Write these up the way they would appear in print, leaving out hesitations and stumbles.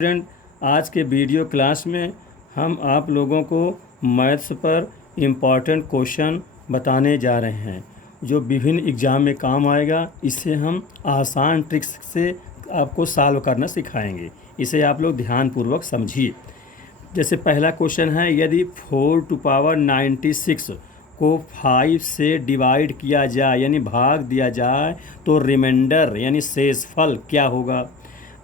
Student, आज के video class में हम आप लोगों को मैथ्स पर इम्पॉर्टेंट क्वेश्चन बताने जा रहे हैं जो विभिन्न एग्ज़ाम में काम आएगा। इससे हम आसान ट्रिक्स से आपको सॉल्व करना सिखाएंगे। इसे आप लोग ध्यानपूर्वक समझिए। जैसे पहला क्वेश्चन है, यदि 4⁻96 को 5 से डिवाइड किया जाए यानी भाग दिया जाए तो रिमाइंडर यानी शेषफल क्या होगा।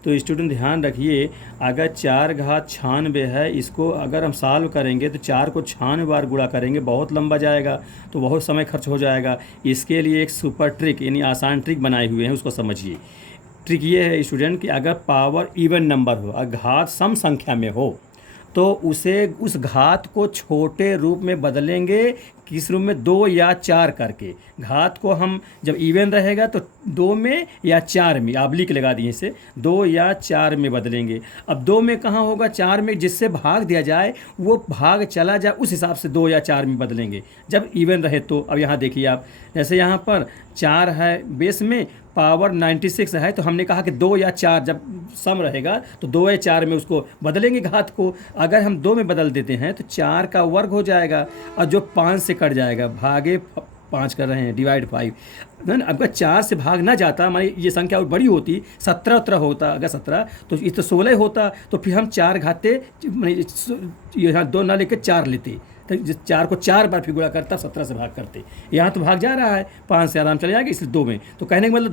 तो स्टूडेंट ध्यान रखिए, अगर 4 घात 96 है, इसको अगर हम सॉल्व करेंगे तो 4 को 96 बार गुणा करेंगे, बहुत लंबा जाएगा तो बहुत समय खर्च हो जाएगा। इसके लिए एक सुपर ट्रिक यानी आसान ट्रिक बनाए हुए हैं, उसको समझिए। ट्रिक ये है स्टूडेंट कि अगर पावर इवन नंबर हो और घात सम संख्या में हो तो उस घात को छोटे रूप में बदलेंगे। किस रूप में? 2 या 4 करके। घात को हम जब इवन रहेगा तो 2 में या 4 में, ऑब्लिक लगा दिए इसे, 2 या 4 में बदलेंगे। अब 2 में कहाँ होगा? 4 में। जिससे भाग दिया जाए वो भाग चला जाए, उस हिसाब से 2 या 4 में बदलेंगे जब इवन रहे तो। अब यहाँ देखिए आप, जैसे यहाँ पर 4 है बेस में, पावर 96 है, तो हमने कहा कि 2 या 4 जब सम रहेगा तो 2 या 4 में उसको बदलेंगे घात को। अगर हम 2 में बदल देते हैं तो 4 का वर्ग हो जाएगा और जो 5 से कट जाएगा, भागे 5 कर रहे हैं, डिवाइड 5। अगर 4 से भाग ना जाता, हमारी ये संख्या और बड़ी होती, 17 होता, अगर 17 तो ये तो 16 होता, तो फिर हम 4 घाते यहाँ 2 ना लेकर 4 लेते, तो 4 को 4 बार फिर गुणा करता, 17 से भाग करते। यहाँ तो भाग जा रहा है, 5 से आराम चले जाएगा, इसलिए 2 में। तो कहने का मतलब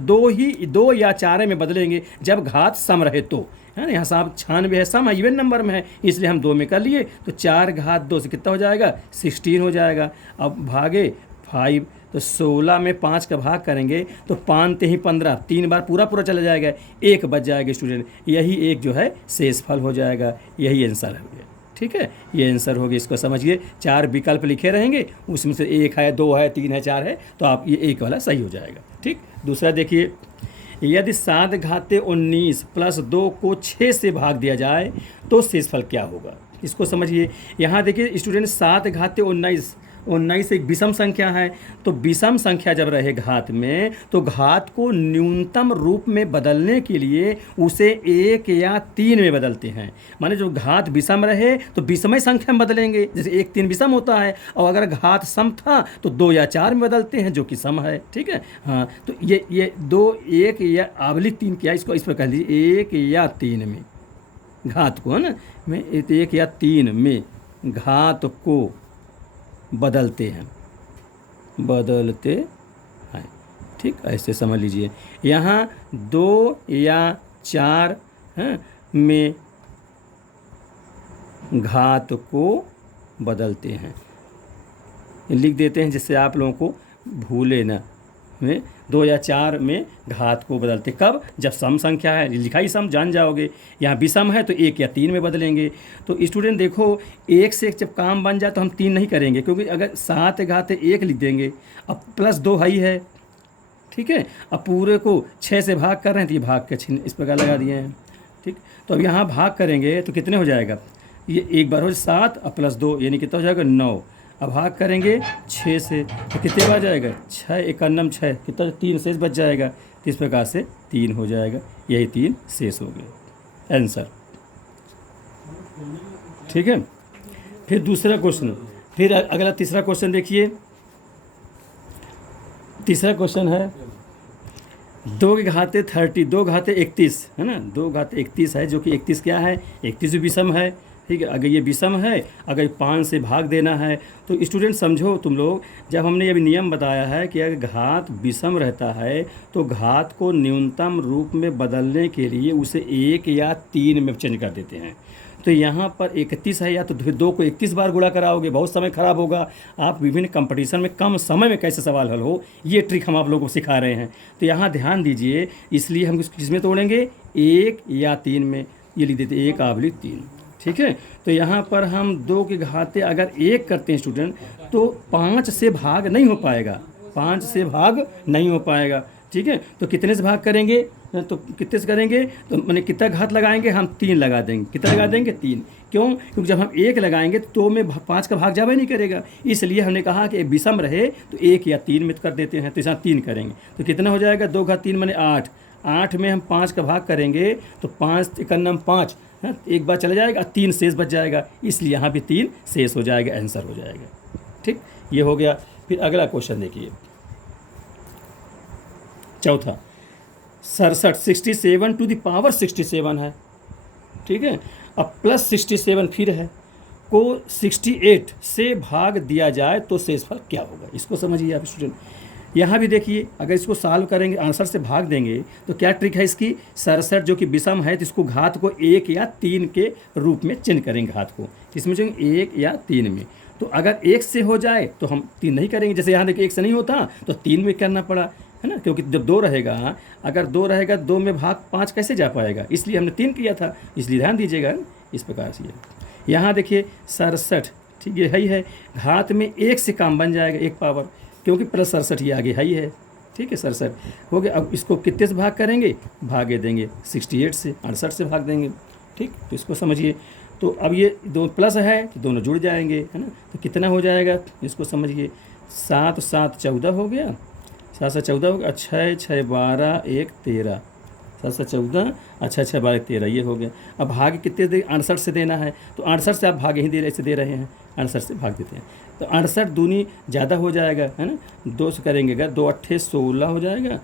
2 या 4 में बदलेंगे जब घात सम रहे तो, है ना। यहाँ साहब 96 है, सम है, इवन नंबर में है, इसलिए हम 2 में कर लिए। तो 4 घात 2 से कितना हो जाएगा? 16 हो जाएगा। अब भागे 5, तो 16 में 5 का भाग करेंगे तो 5 ते ही 15, 3 बार पूरा चला जाएगा, 1 बच जाएगा स्टूडेंट। यही एक जो है शेषफल हो जाएगा। यही आंसर है, ठीक है, ये आंसर हो गया। इसको समझिए, 4 विकल्प लिखे रहेंगे, उसमें से 1 है, 2 है, 3 है, 4 है, तो आप ये 1 वाला सही हो जाएगा। ठीक। दूसरा देखिए, यदि 7 घाते 19 प्लस 2 को 6 से भाग दिया जाए तो शेषफल क्या होगा। इसको समझिए। यहाँ देखिए स्टूडेंट, 7 घाते 19 एक विषम संख्या है, तो विषम संख्या जब रहे घात में तो घात को न्यूनतम रूप में बदलने के लिए उसे 1 या 3 में बदलते हैं। माने जो घात विषम रहे तो विषमय संख्या में बदलेंगे, जैसे 1 3 विषम होता है, और अगर घात सम था तो 2 या 4 में बदलते हैं जो कि सम है। ठीक है, हाँ। तो ये 2 1 या आबली 3 क्या, इसको इस पर कह लीजिए 1 या 3 में घात को, है ना, में 1 या 3 में घात को बदलते हैं। ठीक, ऐसे समझ लीजिए। यहाँ 2 या 4 में घात को बदलते हैं, लिख देते हैं जिससे आप लोगों को भूले ना। में 2 या 4 में घात को बदलते, कब? जब सम संख्या है, लिखा ही सम, जान जाओगे। यहाँ विषम है तो 1 या 3 में बदलेंगे। तो स्टूडेंट देखो, 1 से जब काम बन जाए तो हम 3 नहीं करेंगे, क्योंकि अगर 7 घाते 1 लिख देंगे, अब प्लस 2 ही है, ठीक है। अब पूरे को 6 से भाग कर रहे हैं तो ये भाग के चिन्ह इस प्रकार लगा दिए हैं। ठीक। तो अब यहाँ भाग करेंगे तो कितने हो जाएगा? ये एक बार हो 7 और प्लस 2 यानी कितना हो जाएगा? 9। अब भाग करेंगे 6 से तो कितने बार जाएगा? 6 एकन्नम 6, कितना? 3 शेष बच जाएगा। तो इस प्रकार से 3 हो जाएगा। यही 3 शेष हो गए, आंसर। ठीक है। फिर दूसरा क्वेश्चन, फिर अगला तीसरा क्वेश्चन देखिए। तीसरा क्वेश्चन है 2 घाते 30, 2 घाते 31, है ना, 2 घाते 31 है, जो कि 31 क्या है? 31 विषम है। ठीक है, अगर ये विषम है, अगर 5 से भाग देना है तो स्टूडेंट समझो तुम लोग, जब हमने अभी नियम बताया है कि अगर घात विषम रहता है तो घात को न्यूनतम रूप में बदलने के लिए उसे 1 या 3 में चेंज कर देते हैं। तो यहाँ पर 31 है, या तो 2 को 31 बार गुणा कराओगे, बहुत समय खराब होगा। आप विभिन्न कंपटीशन में कम समय में कैसे सवाल हल हो, ये ट्रिक हम आप लोगों को सिखा रहे हैं। तो यहाँ ध्यान दीजिए, इसलिए हम किस में तोड़ेंगे? 1 या 3 में। ये लिख देते 1 ऑब्लिक 3। ठीक है। तो यहाँ पर हम 2 के घाते अगर 1 करते हैं स्टूडेंट तो 5 से भाग नहीं हो पाएगा, 5 से भाग नहीं हो पाएगा। ठीक है, तो कितने से भाग करेंगे? तो कितने से करेंगे? तो मैंने कितना घात लगाएंगे? हम 3 लगा देंगे। कितना लगा देंगे? 3। क्यों? क्योंकि जब हम 1 लगाएंगे तो में 5 का भाग जावे नहीं करेगा, इसलिए हमने कहा कि विषम रहे तो 1 या 3 में कर देते हैं। तो यहाँ 3 करेंगे तो कितना हो जाएगा? 2 घात 3 माने 8, 8 में हम 5 का भाग करेंगे तो 5 एकन्नम 5, हाँ, एक बार चला जाएगा, 3 शेष बच जाएगा, इसलिए यहाँ भी 3 शेष हो जाएगा, आंसर हो जाएगा। ठीक, ये हो गया। फिर अगला क्वेश्चन देखिए, चौथा, 67 67 टू द पावर 67 है, ठीक है। अब प्लस 67 फिर है, को 68 से भाग दिया जाए तो शेषफल क्या होगा, इसको समझिए आप स्टूडेंट। यहाँ भी देखिए, अगर इसको सॉल्व करेंगे, आंसर से भाग देंगे, तो क्या ट्रिक है इसकी, 67 जो कि विषम है तो इसको घात को 1 या 3 के रूप में चेंज करेंगे, घात को इसमें चेंज 1 या 3 में। तो अगर 1 से हो जाए तो हम 3 नहीं करेंगे, जैसे यहाँ देखिए 1 से नहीं होता तो 3 में करना पड़ा, है ना, क्योंकि जब 2 रहेगा, अगर 2 रहेगा 2 में भाग 5 कैसे जा पाएगा, इसलिए हमने 3 किया था, इसलिए ध्यान दीजिएगा इस प्रकार से। यहाँ देखिए 67, ठीक है, ही है, घात में 1 से काम बन जाएगा, 1 पावर, क्योंकि प्लस 67 ये आगे है, ठीक है, 67 हो गया। अब इसको कितने से भाग करेंगे, भागे देंगे 68 से, 68 से भाग देंगे, ठीक, तो इसको समझिए। तो अब ये दो प्लस है तो दोनों जुड़ जाएंगे, है ना, तो कितना हो जाएगा इसको समझिए, 7 7 14 हो गया, 7 7 14 हो गया, 6 6 12 1 13, 7 7 14, अच्छा 6 12 13, ये हो गया। अब भाग कितने दे, 68 से देना है, तो 68 से आप भाग यहीं दे रहे हैं, 68 से भाग देते हैं, तो 68 दूनी ज़्यादा हो जाएगा, है ना, 2 से करेंगे अगर 2 8 16 हो जाएगा,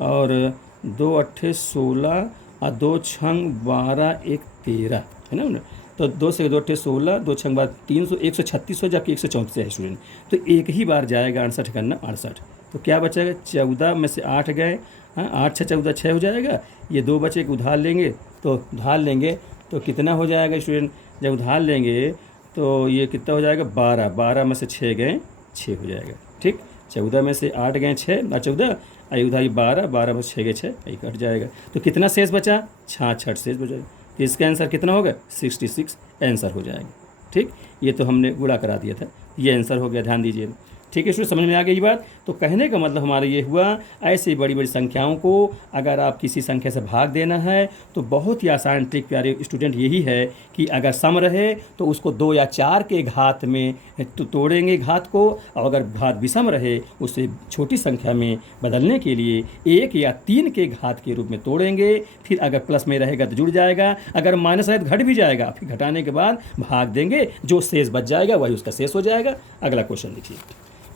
और 2 8 16 और 2 6 12 1 13, है ना, तो 2 से 2 8 16, 2 6 12 300, 136 हो, जबकि 134 है स्टूडेंट, तो एक ही बार जाएगा 68 करना 68, तो क्या बचेगा, 14 में से 8 गए, हाँ, 8 6 14 6 हो जाएगा, ये 2 बचे, उधार लेंगे, तो उधार लेंगे तो कितना हो जाएगा स्टूडेंट, जब उधार लेंगे तो ये कितना हो जाएगा, 12, 12 में से 6 गए 6 हो जाएगा, ठीक, 14 में से 8 गए 6 और 14, आई उधारी 12, 12 में से 6 गए 6, यही कट जाएगा, तो कितना शेष बचा, 66 शेष बचा, तो इसका आंसर कितना होगा, 66 आंसर हो जाएगा, ठीक, ये तो हमने गुणा करा दिया था, ये आंसर हो गया, ध्यान दीजिए, ठीक है स्टूडेंट, समझ में आ गई ये बात। तो कहने का मतलब हमारा ये हुआ, ऐसी बड़ी बड़ी संख्याओं को अगर आप किसी संख्या से भाग देना है तो बहुत ही आसान ट्रिक प्यारे स्टूडेंट यही है कि अगर सम रहे तो उसको 2 या 4 के घात में तो तोड़ेंगे घात को, और अगर घात विषम रहे उसे छोटी संख्या में बदलने के लिए 1 या 3 के घात के रूप में तोड़ेंगे, फिर अगर प्लस में रहेगा तो जुड़ जाएगा, अगर माइनस रहे तो घट भी जाएगा, फिर घटाने के बाद भाग देंगे, जो शेष बच जाएगा वही उसका शेष हो जाएगा। अगला क्वेश्चन देखिए,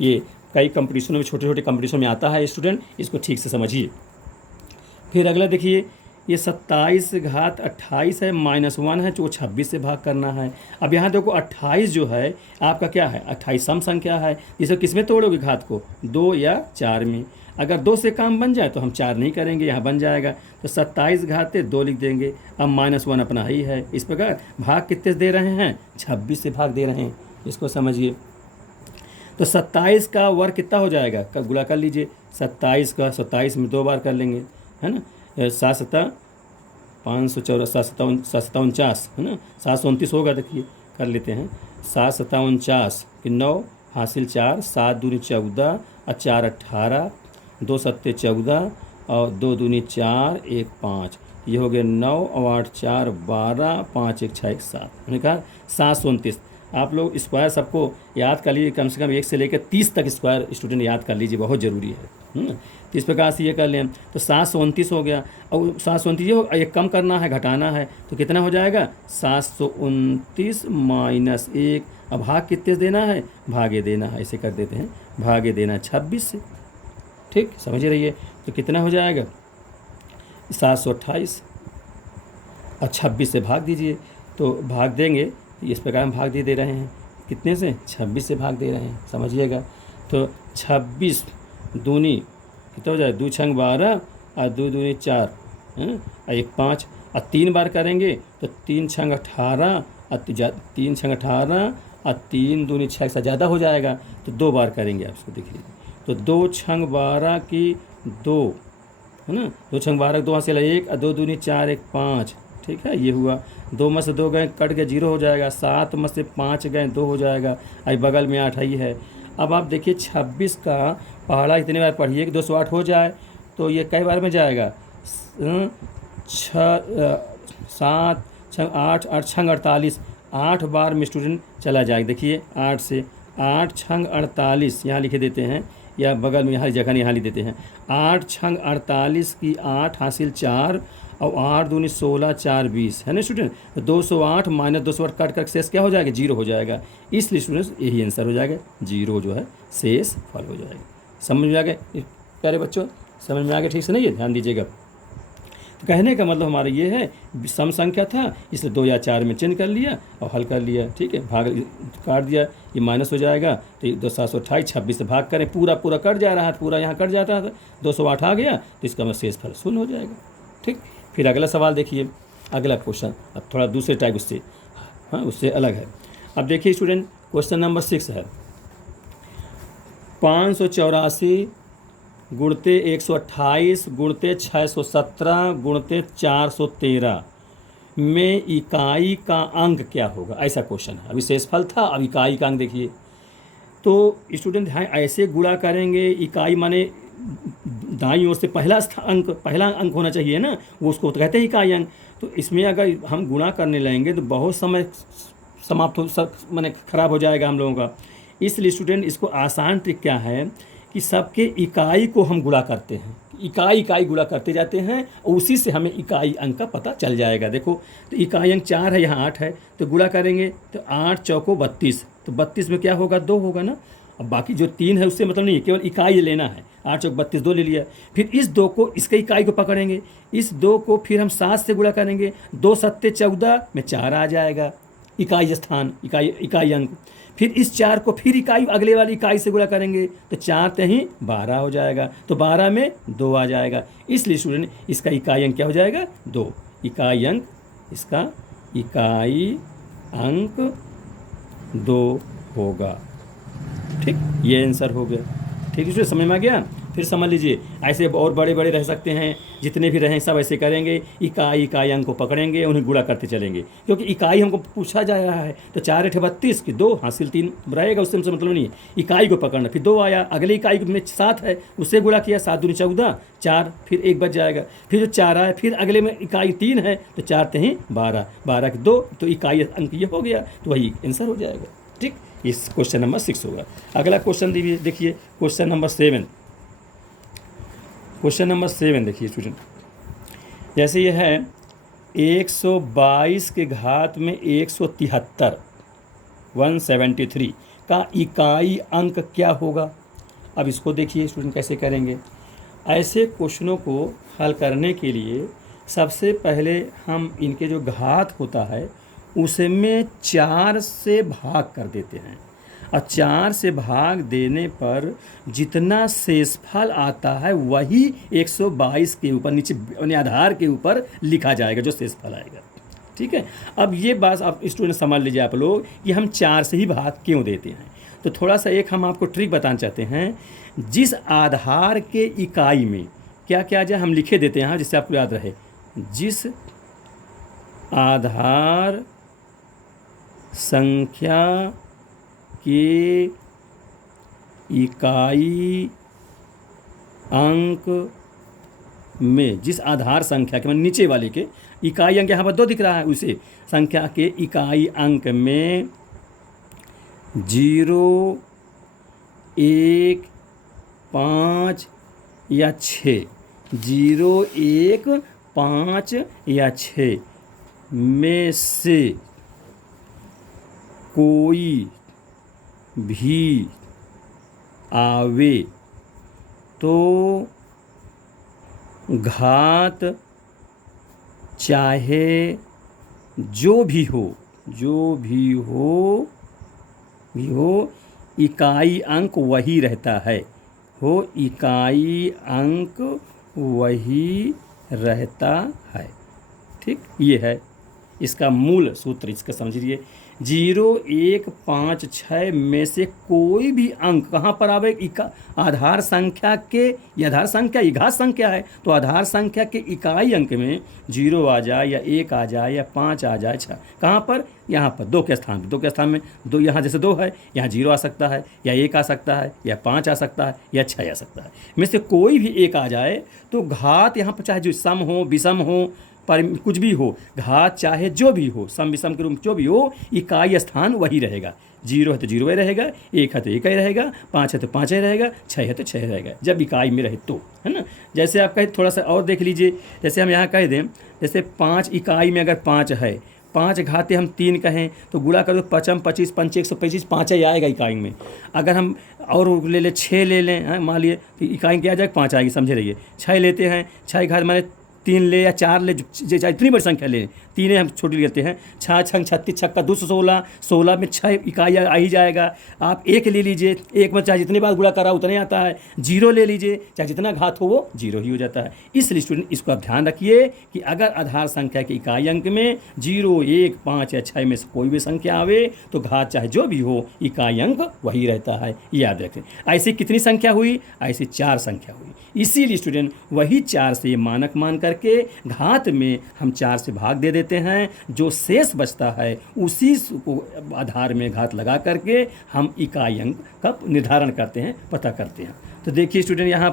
ये कई कंपटीशनों में, छोटे छोटे कंपटीशन में आता है स्टूडेंट, इसको ठीक से समझिए। फिर अगला देखिए, ये 27 घात 28 है, -1 है, जो 26 से भाग करना है। अब यहाँ देखो 28 जो है आपका क्या है, 28 सम संख्या है, इसे किस में तोड़ोगे घात को, 2 या 4 में, अगर 2 से काम बन जाए तो हम 4 नहीं करेंगे, यहाँ बन जाएगा, तो 27 घाते 2 लिख देंगे, अब -1 अपना ही है, इस प्रकार भाग कितने से दे रहे हैं, 26 से भाग दे रहे हैं, इसको समझिए। तो 27 का वर्ग कितना हो जाएगा, का गुणा कर लीजिए, 27 का 27 में 2 बार कर लेंगे, है ना, 7 7 514 7 49, है ना, 729 होगा, देखिए कर लेते हैं, 7 7 49 कि 9 हासिल 4, 7 दूनी 14 और 4 18, 2 7 14 और 2 दूनी 4 1 5, ये हो गया 9 और 8 4 12, 5 1 6 1 7, मैंने कहा 729। आप लोग स्क्वायर सबको याद कर लीजिए, कम से कम 1 से लेकर 30 तक स्क्वायर स्टूडेंट याद कर लीजिए, बहुत ज़रूरी है, तो इस प्रकार से ये कर लें, तो 729 हो गया, और 729 ये हो, ये कम करना है घटाना है, तो कितना हो जाएगा, 729 माइनस 1, अब भाग कितने से देना है, भागे देना है, ऐसे कर देते हैं, भागे देना 26 से, ठीक, समझ रहिए, तो कितना हो जाएगा 728, और 26 से भाग दीजिए, तो भाग देंगे, इस प्रकार हम भाग दे रहे हैं, कितने से, 26 से भाग दे रहे हैं, समझिएगा। तो 26 दूनी कितना हो जाए, 2 6 12 और 2 दूनी 4, और 1 5, और 3 बार करेंगे तो 3 6 18 और 3 6 18 और 3 दूनी 6 से ज़्यादा हो जाएगा, तो 2 बार करेंगे, आप इसको देख लीजिए, तो 2 6 12 की 2, है ना, 2 6 12 2 हासिल 1 और 2 दूनी 4 1 5, ठीक है, ये हुआ, 2 में से 2 गए कट के 0 हो जाएगा, 7 में से 5 गए 2 हो जाएगा, आई बगल में 8 ही है। अब आप देखिए 26 का पहाड़ा इतने बार पढ़िए कि 208 हो जाए, तो ये कई बार में जाएगा, 6 7 6 8 8 6 48, 8 बार में स्टूडेंट चला जाएगा, देखिए 8 से 8 6 48, यहाँ लिखे देते हैं, या बगल में यहाँ जगह यहाँ लिख देते हैं। 8 छंग 48 की 8 हासिल 4 और 8 दूनी 16 4 20 है ना स्टूडेंट। तो 208 माइनस 208 काट कर शेष क्या हो जाएगा, 0 हो जाएगा। इसलिए स्टूडेंट्स यही आंसर हो जाएगा, 0 जो है शेष फल हो जाएगा। समझ में आ गए प्यारे बच्चों, समझ में आ गया ठीक से नहीं है, ध्यान दीजिएगा। तो कहने का मतलब हमारा ये है सम संख्या था इसलिए 2 या 4 में चेंज कर लिया और हल कर लिया, ठीक है। भाग काट दिया, ये माइनस हो जाएगा तो 228 26 से भाग करें, पूरा पूरा कट जा रहा है, पूरा यहाँ कट जाता था, 208 आ गया तो इसका मतलब शेष फल 0 हो जाएगा, ठीक। फिर अगला सवाल देखिए, अगला क्वेश्चन अब थोड़ा दूसरे टाइप उससे, हाँ उससे अलग है। अब देखिए स्टूडेंट, क्वेश्चन नंबर 6 है 584 गुणते 128 गुणते 617 गुणते 413 में इकाई का अंक क्या होगा, ऐसा क्वेश्चन है। अभी शेषफल था, अब इकाई का अंक देखिए। तो स्टूडेंट हाँ ऐसे गुणा करेंगे, इकाई माने दाईं ओर से पहला अंक होना चाहिए ना, वो उसको तो कहते हैं इकाई अंक। तो इसमें अगर हम गुणा करने लगेंगे तो बहुत समय समाप्त हो माने खराब हो जाएगा हम लोगों का। इसलिए स्टूडेंट इसको आसान ट्रिक क्या है कि सबके इकाई को हम गुणा करते हैं, इकाई गुणा करते जाते हैं और उसी से हमें इकाई अंक का पता चल जाएगा। देखो तो इकाई अंक 4 है, यहाँ 8 है, तो गुणा करेंगे तो 8 चौको 32, तो 32 में क्या होगा, 2 होगा ना। अब बाकी जो 3 है उससे मतलब नहीं है, केवल इकाई लेना है। 8 चौक 32, 2 ले लिया। फिर इस 2 को, इसके इकाई को पकड़ेंगे, इस 2 को फिर हम 7 से गुणा करेंगे, 2 सत्ते 14 में 4 आ जाएगा इकाई स्थान, इकाई अंक। फिर इस 4 को फिर इकाई अगले वाली इकाई से गुणा करेंगे तो 4 तेहीं 12 हो जाएगा, तो 12 में 2 आ जाएगा। इसलिए स्टूडेंट इसका इकाई अंक क्या हो जाएगा, 2 इकाई अंक, इसका इकाई अंक 2 होगा, ठीक। ये आंसर हो गया, ठीक है, समझ में आ गया। फिर समझ लीजिए ऐसे और बड़े बड़े रह सकते हैं, जितने भी रहें सब ऐसे करेंगे, इकाई अंक को पकड़ेंगे, उन्हें गुणा करते चलेंगे, क्योंकि इकाई हमको पूछा जा रहा है। तो 4 8 32 की 2 हासिल 3 रहेगा, उससे मतलब नहीं है, इकाई को पकड़ना। फिर 2 आया, अगली इकाई में 7 है, उससे गुणा किया, 7 दूनी 14 4, फिर 1 बच जाएगा। फिर जो 4 आया, फिर अगले में इकाई 3 है तो 4 तेहीं 12, 12 की 2, तो इकाई अंक ये हो गया, तो वही आंसर हो जाएगा, ठीक। इस क्वेश्चन नंबर 6 होगा। अगला क्वेश्चन देखिए, क्वेश्चन नंबर 7। क्वेश्चन नंबर 7 देखिए स्टूडेंट, जैसे ये है 122 के घात में 173 173 का इकाई अंक क्या होगा। अब इसको देखिए स्टूडेंट कैसे करेंगे। ऐसे क्वेश्चनों को हल करने के लिए सबसे पहले हम इनके जो घात होता है उसमें 4 से भाग कर देते हैं, और 4 से भाग देने पर जितना शेषफल आता है वही 122 के ऊपर नीचे यानी आधार के ऊपर लिखा जाएगा, जो शेषफल आएगा, ठीक है। अब ये बात आप स्टूडेंट समझ लीजिए आप लोग कि हम 4 से ही भाग क्यों देते हैं। तो थोड़ा सा एक हम आपको ट्रिक बताना चाहते हैं। जिस आधार के इकाई में क्या क्या जाए हम लिखे देते हैं, जिससे आपको याद रहे। जिस आधार संख्या के इकाई अंक में, जिस आधार संख्या के मतलब नीचे वाले के इकाई अंक यहाँ पर 2 दिख रहा है, उसे संख्या के इकाई अंक में 0 1 5 या 6, 0 1 5 या 6 में से कोई भी आवे तो घात चाहे जो भी हो इकाई अंक वही रहता है, इकाई अंक वही रहता है, ठीक। ये है इसका मूल सूत्र, इसका समझिए। 0 1 5 6 में से कोई भी अंक कहाँ पर आवे, आधार संख्या के, ये आधार संख्या, ये घात संख्या है, तो आधार संख्या के इकाई अंक में 0 आ जाए या 1 आ जाए या 5 आ जाए, 6 कहाँ पर, यहाँ पर 2 के स्थान पर, 2 के स्थान में 2, यहाँ जैसे 2 है, यहाँ 0 आ सकता है या 1 आ सकता है या 5 आ सकता है या 6 आ सकता है, में से कोई भी एक आ जाए तो घात यहाँ पर चाहे जो सम हो विषम हो पर कुछ भी हो, घात चाहे जो भी हो, सम विषम के रूप में जो भी हो, इकाई स्थान वही रहेगा। 0 है तो 0 ही रहेगा, 1 है तो 1 ही रहेगा, 5 है तो 5 ही रहेगा, 6 है तो 6 रहेगा, जब इकाई में रहे तो, है ना। जैसे आप कहें थोड़ा सा और देख लीजिए, जैसे हम यहाँ कह दें, जैसे 5 इकाई में अगर 5 है, 5 घाते हम 3 कहें तो गुणा करो, 5 25 5 125, 5 ही आएगा इकाई में। अगर हम और ले लें, 6 ले लें, मान लिए तो इकाई क्या आ जाएगा, 5 आएगी, समझे रहिए। 6 लेते हैं, 6 घात माने 3 ले या 4 ले, इतनी बड़ी संख्या ले, 3 हम छोटी लेते हैं। 6 छंग 36, छक्का 216, 16 में 6 इकाई आ ही जाएगा। आप 1 ले लीजिए, 1 में चाहे जितनी बार गुणा करा उतने आता है। 0 ले लीजिए, चाहे जितना घात हो वो 0 ही हो जाता है। इसलिए स्टूडेंट इसको आप ध्यान रखिए कि अगर आधार संख्या के इकाई अंक में 0, 1, 5 या 6 में से कोई भी संख्या आवे तो घात चाहे जो भी हो, इकाई अंक वही रहता है, याद रखें। ऐसी कितनी संख्या हुई? ऐसी 4 संख्या हुई। इसीलिए स्टूडेंट वही 4 से मानक मान करके घात में हम 4 से भाग दे देते हैं, जो शेष बचता है उसी को आधार में घात लगा करके हम इकाई अंक का निर्धारण करते हैं, पता करते हैं। तो देखिए स्टूडेंट यहाँ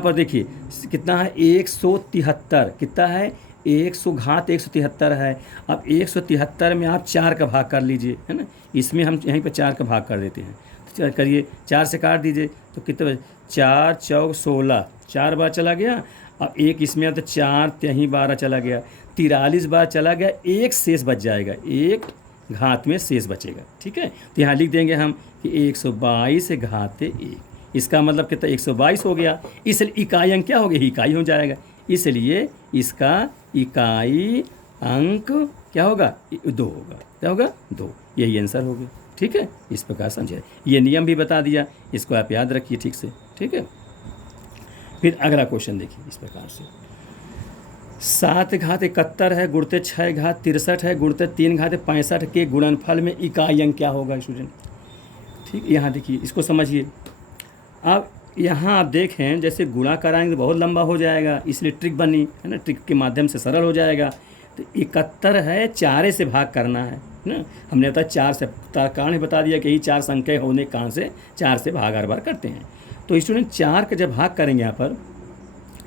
पर देखिए कितना है, 173। कितना है? 100 घात 173 है। अब 173 में आप 4 का भाग कर लीजिए, है ना। इसमें हम यहीं पर 4 का भाग कर देते हैं, तो करिए, 4 से काट दीजिए तो कितने बचे? 4 चौक 16, 4 बार चला गया। अब 1 इसमें तो 4 त्यहीं 12 चला गया, 43 बार चला गया, 1 शेष बच जाएगा, 1 घात में शेष बचेगा। ठीक है, तो यहाँ लिख देंगे हम कि 122 घात 1। इसका मतलब कितना? 122 हो गया। इसलिए इकाई अंक क्या हो गया? इकाई हो जाएगा। इसलिए इसका इकाई अंक क्या होगा? 2 होगा। क्या होगा? 2। यही आंसर हो गया। ठीक है, इस प्रकार समझे। ये नियम भी बता दिया, इसको आप याद रखिए ठीक से। ठीक है, फिर अगला क्वेश्चन देखिए इस प्रकार से। 7 घात 71 है, गुणते 6 घात 63 है, गुणते 3 घात 65 के गुणनफल में इकाई अंक क्या होगा स्टूडेंट? ठीक, यहाँ देखिए, इसको समझिए। अब यहाँ आप देखें, जैसे गुणा कराएंगे तो बहुत लंबा हो जाएगा, इसलिए ट्रिक बनी है ना, ट्रिक के माध्यम से सरल हो जाएगा। तो 71 है, 4 से भाग करना है ना। हमने बताया 4 से, कारण बता दिया कि यही 4 संख्या होने कहाँ से 4 से भाग हर बार करते हैं। तो स्टूडेंट 4 का जब भाग करेंगे यहाँ पर,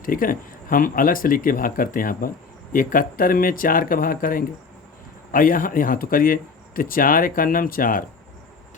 ठीक है, हम अलग से लिख के भाग करते हैं। यहाँ पर 71 में 4 का भाग करेंगे, और यहाँ तो करिए, तो 4 एकन्नम 4,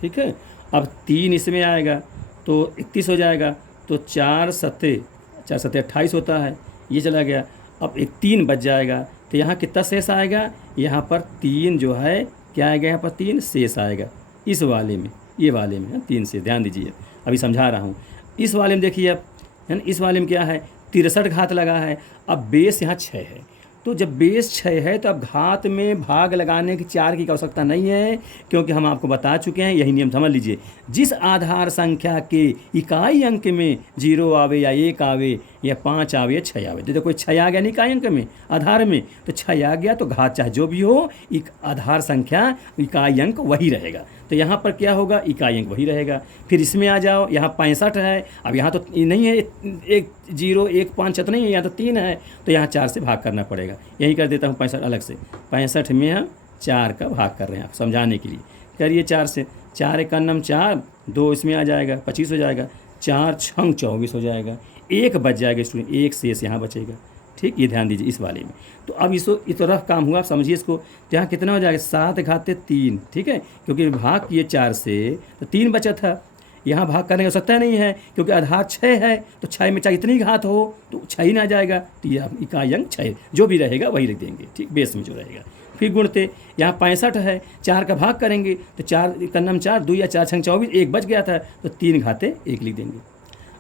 ठीक है। अब 3 इसमें आएगा तो 31 हो जाएगा, तो 4 सत्ते 28 होता है, ये चला गया। अब एक 3 बच जाएगा, तो यहाँ कितना शेष आएगा? यहाँ पर 3 जो है क्या आएगा? यहाँ पर 3 शेष आएगा इस वाले में, ये वाले में 3 से, ध्यान दीजिए, अभी समझा रहा हूँ। इस वाले में देखिए अब, है ना, इस वाले में क्या है? 63 घात लगा है। अब बेस यहाँ 6 है, तो जब बेस 6 है तो अब घात में भाग लगाने की 4 की आवश्यकता नहीं है, क्योंकि हम आपको बता चुके हैं, यही नियम समझ लीजिए। जिस आधार संख्या के इकाई अंक में 0 आवे या 1 आवे या 5 आवे या 6 आवे, देखो कोई 6 आ गया नहीं इकाई अंक में, आधार में, तो 6 आ गया तो घात चाहे जो भी हो, एक आधार संख्या इकाई अंक वही रहेगा। तो यहाँ पर क्या होगा? इकाई अंक वही रहेगा। फिर इसमें आ जाओ, यहाँ 65 है। अब यहाँ तो नहीं है, 1 0 1 5 7 नहीं है, यहाँ तो 3 है, तो यहाँ 4 से भाग करना पड़ेगा। यही कर देता हूँ 65 अलग से। 65 में हम 4 का भाग कर रहे हैं, आप समझाने के लिए करिए। 4 से, 4 एकन्नम 4, 2 इसमें आ जाएगा, 25 हो जाएगा, 4 छंग 24 हो जाएगा, 1 बच जाएगा स्टूडेंट, 1 शेष यहाँ बचेगा। ठीक, ये ध्यान दीजिए इस वाले में। तो अब इसको, ये तो रफ काम हुआ, आप समझिए इसको। तो यहाँ कितना हो जाएगा? 7 घाते 3, ठीक है, क्योंकि भाग किए 4 से तो 3 बचा था। यहाँ भाग करने की आवश्यकता नहीं है, क्योंकि आधार 6 है, तो 6 में चाहे इतनी घात हो तो 6 ही ना जाएगा, तो यह इकाई अंक 6 जो भी रहेगा वही लिख देंगे। ठीक, बेस में जो रहेगा। फिर गुणते, यहाँ 65 है, 4 का भाग करेंगे तो 4 एकन्नम 4, 2 या 4 छंग 24, 1 बच गया था, तो 3 घाते 1 लिख देंगे।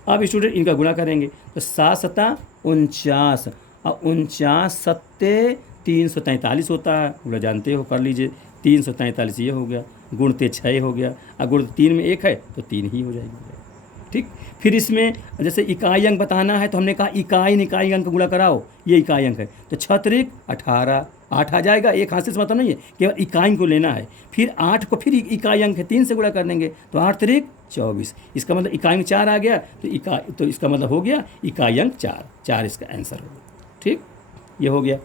अब स्टूडेंट इनका गुणा करेंगे तो 7 सता 49, और 49 सत्ते 343 होता है, पूरा जानते हो, कर लीजिए। 343 ये हो गया, गुणते 6 हो गया, और गुणते 3 में 1 है तो 3 ही हो जाएगी। ठीक, फिर इसमें जैसे इकाई अंक बताना है तो हमने कहा इकाई अंक गुणा कराओ, ये इकाई अंक है, तो 6 त्रिक 18, 8 आ जाएगा। एक हाथ से मतलब नहीं है, केवल इकाई को लेना है। फिर 8 को फिर इकाई अंक है, 3 से गुणा कर देंगे, तो 8 त्रिक 24, इसका मतलब इकाई अंक 4 आ गया, तो इसका मतलब हो गया इकाई अंक 4 इसका आंसर होगा। ठीक, ये हो गया।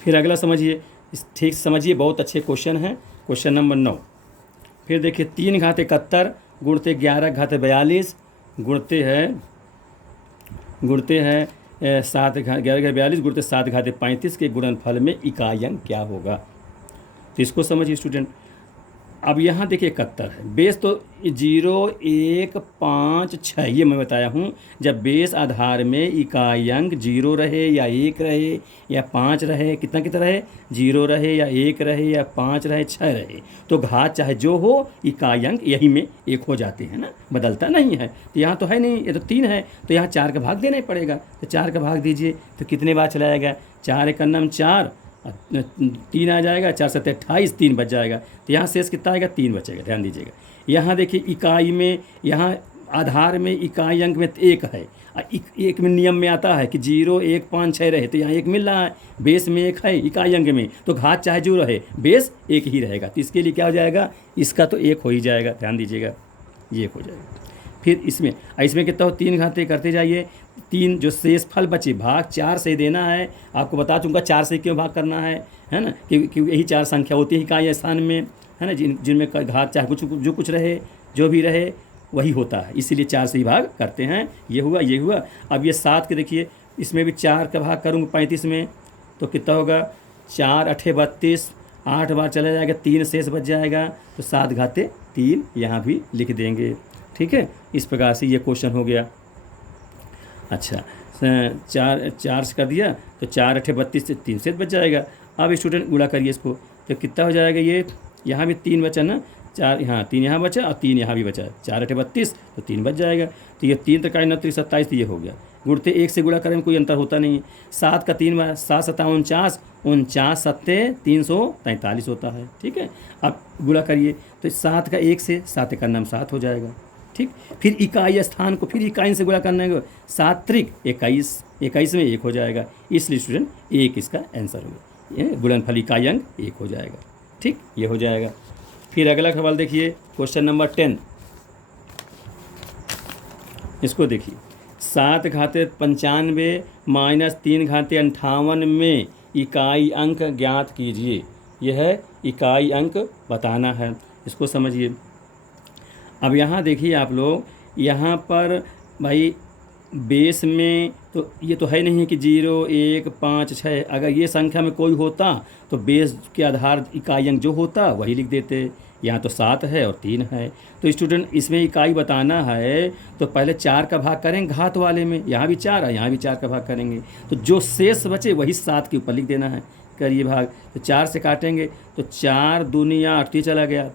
फिर अगला समझिए, ठीक समझिए, बहुत अच्छे क्वेश्चन हैं। क्वेश्चन नंबर 9, फिर देखिए 3 घात 71 गुणते 11 घात 42 गुणते है 7 11 42 गुणित 7 घाते 35 के गुणनफल में इकाई अंक क्या होगा। तो इसको समझिए स्टूडेंट। अब यहाँ देखिए 71 है, बेस तो 0 1 5 6 ये मैं बताया हूँ। जब बेस आधार में इकाई अंक 0 रहे या 1 रहे या 5 रहे, कितना कितना रहे, 0 रहे या 1 रहे या 5 रहे 6 रहे, तो घात चाहे जो हो इकाई अंक यही में 1 हो जाते हैं ना, बदलता नहीं है। तो यहाँ तो है नहीं, ये तो 3 है, तो यहाँ 4 का भाग देना ही पड़ेगा। तो 4 का भाग दीजिए तो कितने बार चला जाएगा, 4 एक अन्नम 4, 3 आ जाएगा, 4 7 28, 3 बच जाएगा। तो यहाँ शेष कितना आएगा, 3 बचेगा। ध्यान दीजिएगा, यहाँ देखिए इकाई में, यहाँ आधार में इकाई अंक में 1 है, एक में नियम में आता है कि 0 1 5 6 रहे, तो यहाँ 1 मिल रहा है, बेस में 1 है इकाई अंक में, तो घात चाहे जो रहे बेस 1 ही रहेगा। तो इसके लिए क्या हो जाएगा, इसका तो 1 हो ही जाएगा। ध्यान दीजिएगा, ये 1 हो जाएगा। फिर इसमें कितना हो, 3 घाते करते जाइए, 3 जो शेष फल बचे भाग 4 से देना है। आपको बता चूँगा 4 से क्यों भाग करना है ना, क्योंकि यही 4 संख्या होती है इकाई स्थान में, है ना, जिनमें घात चाहे कुछ रहे, जो भी रहे वही होता है, इसीलिए 4 से ही भाग करते हैं। ये हुआ। अब ये 7 के देखिए, इसमें भी 4 का भाग करूँगा 35 में, तो कितना होगा, 4 8 32, 8 बार चला जाएगा, 3 शेष बच जाएगा, तो 7 घाते 3 यहाँ भी लिख देंगे। ठीक है, इस प्रकार से ये क्वेश्चन हो गया। अच्छा, 4 से कर दिया तो 4 8 32 से 3 से बच जाएगा। अब स्टूडेंट गुणा करिए इसको, तो कितना हो जाएगा, ये यहाँ भी 3 बचा ना, 4 यहाँ 3 यहाँ बचा और 3 यहाँ भी बचा, 4 8 32 तो 3 बच जाएगा। तो ये 3 3 29 27, तो ये हो गया। गुणते 1 से गुणा करें में कोई अंतर होता नहीं। 7 का 3 बार, 7 7 49, 49 7 343 होता है। ठीक है, अब गुणा करिए तो 7 का 1 से 7 का नाम 7 हो जाएगा। ठीक, फिर इकाई स्थान को फिर इकाई से गुणा करने को 7 त्रिक 21, 21 में 1 हो जाएगा, इसलिए स्टूडेंट 1 इसका आंसर होगा। ये गुणनफल इकाई अंक 1 हो जाएगा। ठीक, ये हो जाएगा। फिर अगला सवाल देखिए, क्वेश्चन नंबर 10, इसको देखिए, 7 घाते 95 माइनस 3 घाते 58 में इकाई अंक ज्ञात कीजिए। यह है इकाई अंक बताना है, इसको समझिए। अब यहाँ देखिए आप लोग, यहाँ पर भाई बेस में तो ये तो है नहीं कि 0 1 5 6, अगर ये संख्या में कोई होता तो बेस के आधार इकाई अंक जो होता वही लिख देते। यहाँ तो 7 है और 3 है, तो स्टूडेंट इसमें इकाई बताना है तो पहले 4 का भाग करेंगे घात वाले में, यहाँ भी 4 है, यहाँ भी 4 का भाग करेंगे, तो जो शेष बचे वही 7 के ऊपर लिख देना है। करिए भाग, तो 4 से काटेंगे तो 4 दूनी 8 चला गया,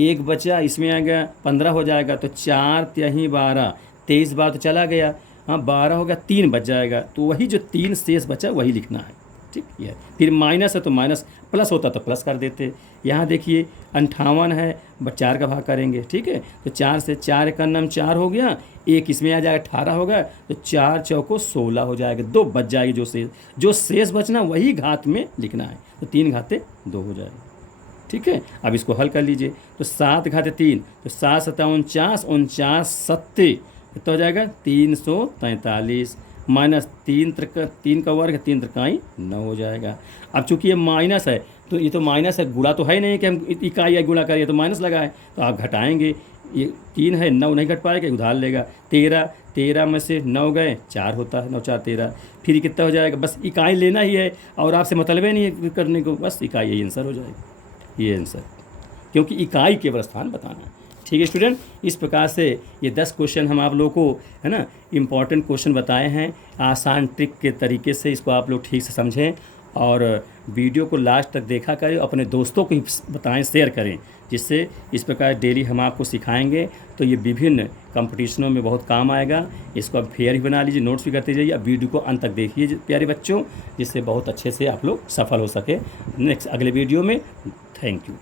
1 बचा, इसमें आ गया 15 हो जाएगा, तो 4 3 12, 23 बार तो चला गया, हाँ 12 हो गया, 3 बच जाएगा, तो वही जो 3 शेष बचा वही लिखना है। ठीक, ये फिर माइनस है तो माइनस, प्लस होता तो प्लस कर देते। यहाँ देखिए 58 है, 4 का भाग करेंगे। ठीक है, तो 4 से 4 का नाम 4 हो गया, 1 इसमें आ जाएगा 18 होगा, तो 4 चौको 16 हो जाएगा, 2 बच जाएगी, जो शेष बचना वही घात में लिखना है, तो 3 घाते 2 हो जाएगा। ठीक है, अब इसको हल कर लीजिए, तो 7 घाते 3, तो 7 7 49, 49 7 कितना हो जाएगा, 343 माइनस 3 का वर्ग, 3 त्रिकाई 9 हो जाएगा। अब चूंकि ये माइनस है तो ये तो माइनस है, गुणा तो है नहीं कि हम इकाई या गुणा करिए, तो माइनस लगाए, तो आप घटाएंगे, ये 3 है, 9 नहीं घट पाएगा, उधार लेगा, 13 में से 9 गए, 4 होता है, 9 4 13, फिर कितना हो जाएगा, बस इकाई लेना ही है और आपसे मतलब ही नहीं है करने को, बस इकाई यही आंसर हो जाएगा, ये आंसर, क्योंकि इकाई केवल स्थान बताना है। ठीक है स्टूडेंट, इस प्रकार से ये 10 क्वेश्चन हम आप लोगों को, है ना, इम्पॉर्टेंट क्वेश्चन बताए हैं, आसान ट्रिक के तरीके से इसको आप लोग ठीक से समझें और वीडियो को लास्ट तक देखा करें, अपने दोस्तों को बताएं, शेयर करें, जिससे इस प्रकार डेली हम आपको सिखाएंगे तो ये विभिन्न कंपटीशनों में बहुत काम आएगा। इसको आप फेयर ही बना लीजिए, नोट्स भी करते जाइए, अब वीडियो को अंत तक देखिए प्यारे बच्चों, जिससे बहुत अच्छे से आप लोग सफल हो सके नेक्स्ट अगले वीडियो में। Thank you.